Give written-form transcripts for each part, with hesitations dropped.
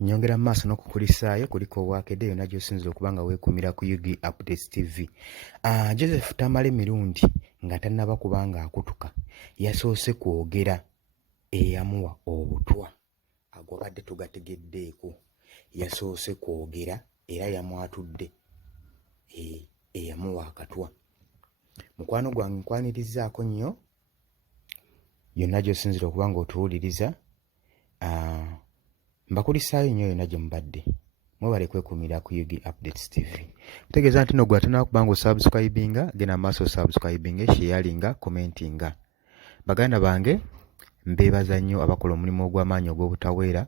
Nyongera maaso n'okukulisaayo kuliko obwakedde yonna gy'osinzira okuba nga weekumira ku UG Updates TV. Joseph Tamale Mirundi nga tannaba kuba nga akutuka yasoose kwogera eyamuwa obutwa agwabadde tugategeddeeko. Yasoose kwogera era yamwatudde eyamuwa akatwa. Mukwano gwange nkwanirizaako nnyo yonna gy'osinzira okuba nga otuwuliriza. Mbakulisaayo nnyo yonna gye mubadde. Mwebale kwekumira ku UG Updates TV. Ntegeeza nti no gwe atanaba kuba nga osubscribinga, genda maaso osubscribinga, sharinga, commentinga. Baganda bange mbeebaza nnyo abakola omulimu ogw'amaanyi ogw'obutaweera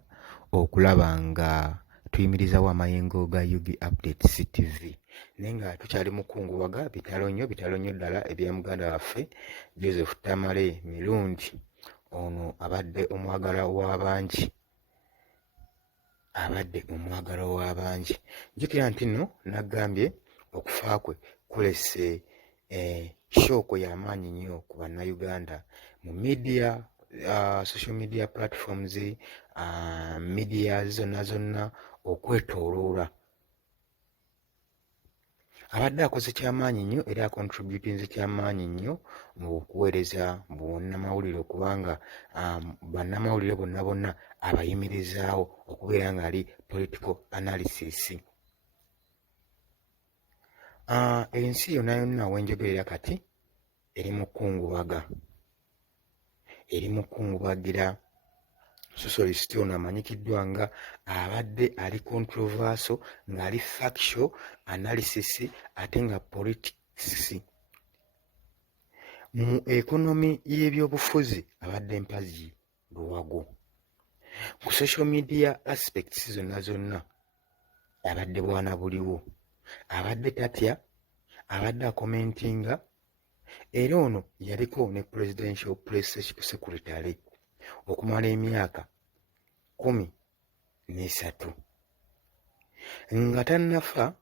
okulaba nga tuyimirizawo amayengo ga UG Updates TV. Naye nga tukyali mukungubaga bitalo nnyo ddala ebya muganda waffe Joseph Tamale Mirundi. Ono abadde omwagala w'abangi. Njukira nti nno naggambye okufa kwe kulese shooko y'amaanyi nnyo ku bannayuganda mu media, social media platforms, media zonna okwetooloola. Abadde akoze kyamaanyi nnyo era acontributinze kyamaanyi nnyo mu kuweereza bonnamawulire okubanga bannamawulire bonna abayimirizaawo okubeera ng'ali political analysis. Ensi yonna wenjogerera kati eri mu kungubagira socialist ono amanyikiddwa nga abadde ali controversial ng'ali factual analysis ate nga politics. Mu economy y'ebyobufuzi abadde mpazi luwago. Ku social media aspects zonna abadde bwana buliwo. Abadde tatya, abadde akomentinga, era ono yaliko ne presidential press secretary okumala emyaka 13. Nga tannafa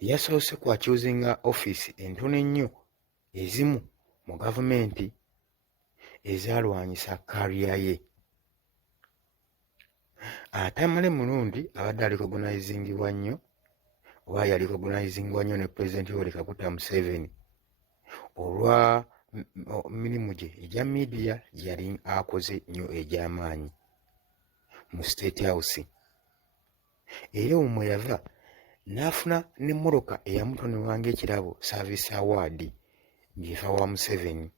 yasoose ku akyuzinga office entono ennyo ezimu mu gavumenti ezaalwanyisa kariya ye. Tamale Mirundi abadde alicognizingibwa nnyo oba yalicognizingibwa nnyo ne President Yoweri Kaguta Museveni olwa mirimu gye egya media gye yali akoze nnyo egy'amaanyi mu State House. Era omwe yava n'afuna n'emmoloka eyamutonerwa ng'ekirabo Service Award ng'eva wa Museveni.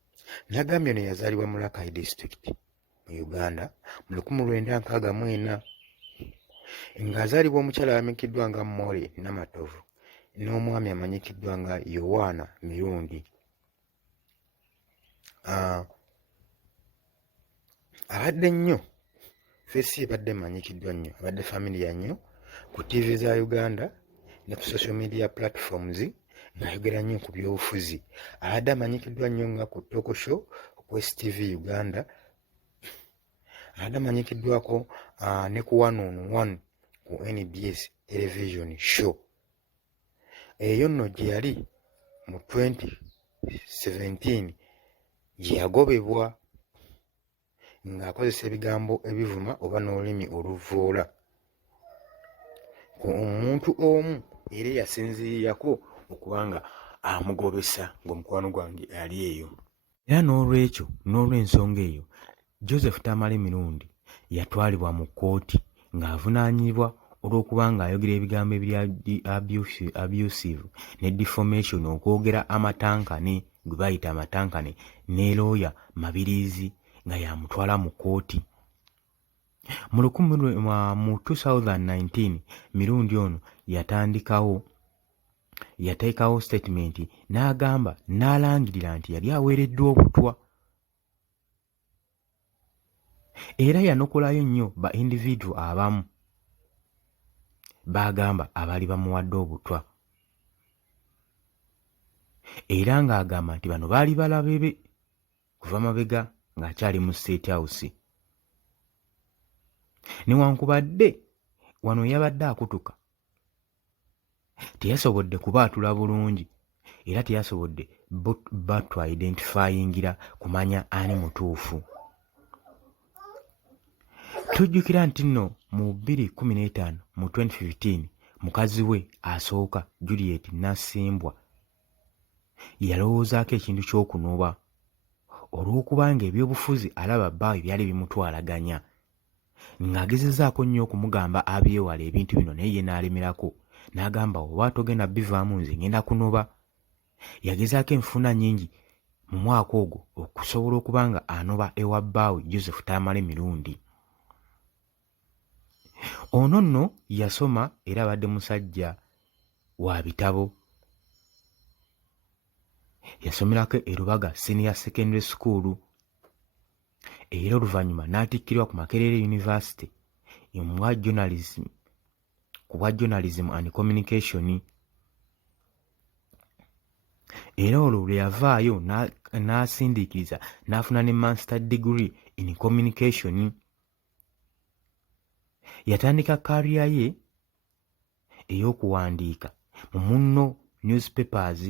Nagambye ono yazaalibwa mu Rakai District mu Uganda mu 1964 ng'azaalibwa omukyala amanyikiddwa nga More Namatovu n'omwami amanyikiddwa nga Yowaana Mirundi. Abadde nnyo feesi ebadde emanyikiddwa nnyo, abadde familia nnyo ku TV za Uganda ne ku social media platforms ng'ayogera nnyo ku byobufuzi. Abadde amanyikiddwa nnyo nga ku Talk Show ku STV Uganda. Abadde amanyikiddwako ne ku 1on1 ku NBS television show. Eyo nno gye yali mu 2017 gye yagobebwa ng'akozesa ebigambo ebivuma oba n'olulimi oluvvoola ku omuntu omu era yasinzirirako okubanga amugobesa ng'omukwano gwange ali eyo. Era n'olwekyo n'olw'ensonga eyo Joseph Tamale Mirundi yatwalibwa mu kkooti ng'avunaanyibwa olw'okuba ng'ayogera ebigambo ebiri abusive ne defamation, okwogera amatankane gwe bayita amatankane ne looya Mabirizi nga yamutwala mu kkooti. Mu 2019 Mirundi ono yateekawo statement n'agamba n'alangirira nti yali aweereddwa obutwa. Era yanokolayo nnyo ba individual abamu bagamba abaali bamuwadde obutwa, era ng'agamba nti bano baali balabe be kuva mabega ng'akyali mu State House. Newankubadde wano yabadde akutuka teyasobodde kubaatula bulungi era teyasobodde batwa identifyingira kumanya ani mutuufu. Tujjukira nti nno mu 2015 mu 2015 mukazi we asooka Juliet Nasimbwa yalowoozaako ekintu ky'okunoba olw'okubanga ebyobufuzi alaba bbaawe byali bimutwalaganya ng'agezezaako nnyo okumugamba abyewala ebintu bino naye ye n'alemerako n'agamba oba togenda bivaamu nze ngenda kunoba. Yagezaako enfuna nnyingi mu mwaka ogwo okusobola okuba nga anoba ewa bbaawe Joseph Tamale Mirundi. Ono nno yasoma era abadde musajja wa bitabo. Yasomerako e Lubaga Senior Secondary School era oluvannyuma n'atikkirwa ku Makerere University ku bwa journalism and communication. Era olwo lwe yavaayo n'asindiikiriza n'afuna ne master degree in communication. Yatandika kariya ye ey'okuwandiika mu Munno newspapers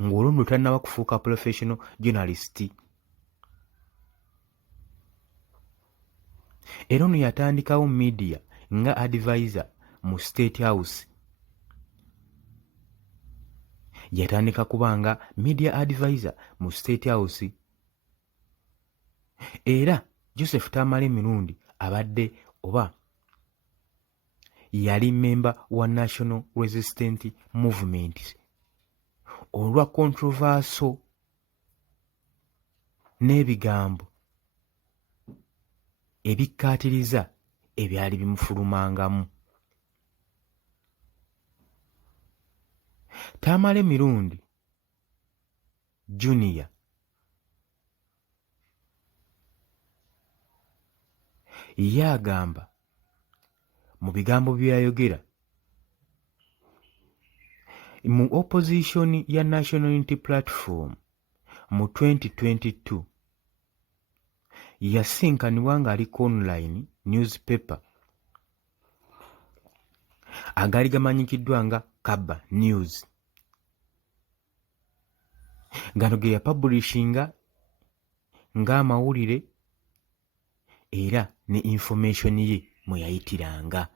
ng'olwo nno tannaba kufuuka professional journalist. Era ono yatandikawo media nga advisor mu State House. Yatandika kubanga media advisor mu State House. Era Joseph Tamale Mirundi abadde oba yali member wa National Resistance Movement olwa controversial n'ebigambo ebikkaatiriza ebyali bimufulumangamu. Tamale Mirundi Junior ye agamba mu bigambo bye yayogera mu opposition ya National Unity Platform mu 2022 yasinkanibwa ng'aliko online newspaper agaali gamanyikiddwa nga Kaba News. Gano ge yapublishinga ng'amawulire era ne information ye mwe yayitiranga.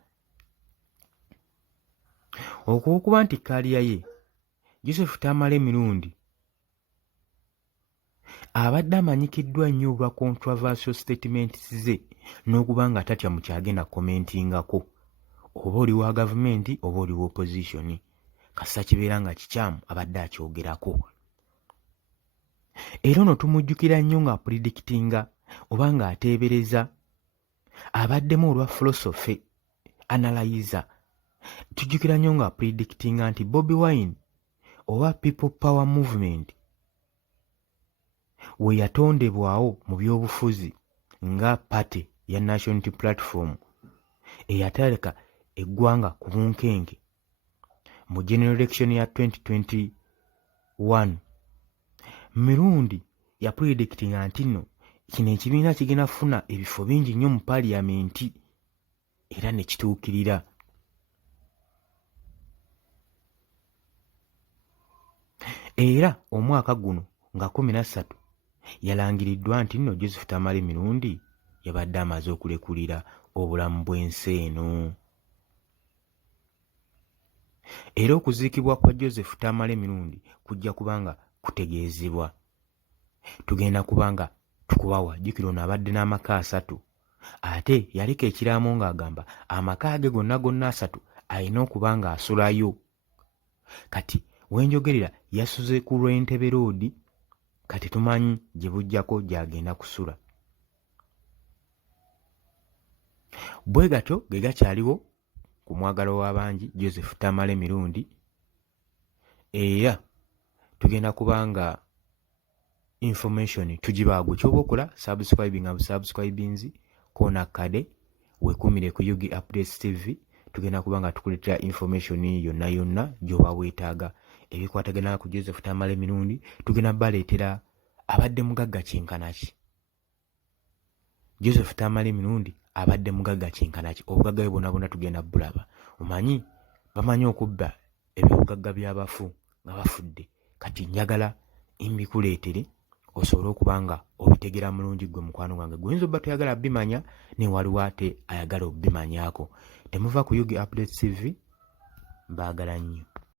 Okwokuba nti kaliya ye Joseph Tamale Mirundi abadde amanyikiddwa nnyo olwa controversial statements ze n'okuba nga tatya mu kyagenda commentingako oba oli wa gavumenti oba oli wa opposition kasa kibeera nga kikyamu abadde akyogerako. Era ono tumujjukira nnyo nga predictinga oba ng'ateebereza abaddemu olwa philosophy analyzer. Tujjukira nnyo nga predictinga nti Bobi Wine owa People Power Movement we yatondebwawo mu byobufuzi nga party ya National Unity Platform eyataleka eggwanga ku bunkenke mu general election ya 2021. Mirundi ya predictinga nti nno kino ekibiina kigenda kufuna ebifo bingi nnyo mu paliamenti era ne kituukirira. Era omwaka guno nga 13 yalangiriddwa nti nno Joseph Tamale Mirundi yabadde amaze okulekulira obulamu bw'ensi eno. Era okuziikibwa kwa Joseph Tamale Mirundi kujja kubanga kutegeezebwa. Tugenda kubanga tukubawa jjukira ono abadde n'amaka 3 ate yaleka ekiraamo ng'agamba amaka ge gonna 3 alina okuba nga asulayo. Kati wenjogerera yasuze ku Lwentebe Road, kati tumanyi gye bujjako gy'agenda kusula. Bwe gatyo ge gakyaliwo ku mwagalo w'abangi Joseph Tamale Mirundi. Era tugenda kubanga information tugibaagwe kyoba okola subscribinzi kona kade wekumire ku Yugi Updates TV. Tugenda kubanga tukuletera information yonna gy'oba weetaaga ebikwatagana ku Joseph Tamale Mirundi. Tugenda baleetera abadde mugagga kinkanaki. Joseph Tamale Mirundi abadde mugagga kinkanaki. Obugagga bwe bwonna tugenda bulaba. Omanyi bamanyi okubba ebibugagga by'abafu nga bafudde. Kati njagala mbikuleetere osobole okuba nga obitegera mulungi gwe mukwano gwange. Guyinza obba toyagala bimanya naye waliwo ate ayagala obimanyaako. Temuva ku Yugi Updates TV, mbaagala nnyo.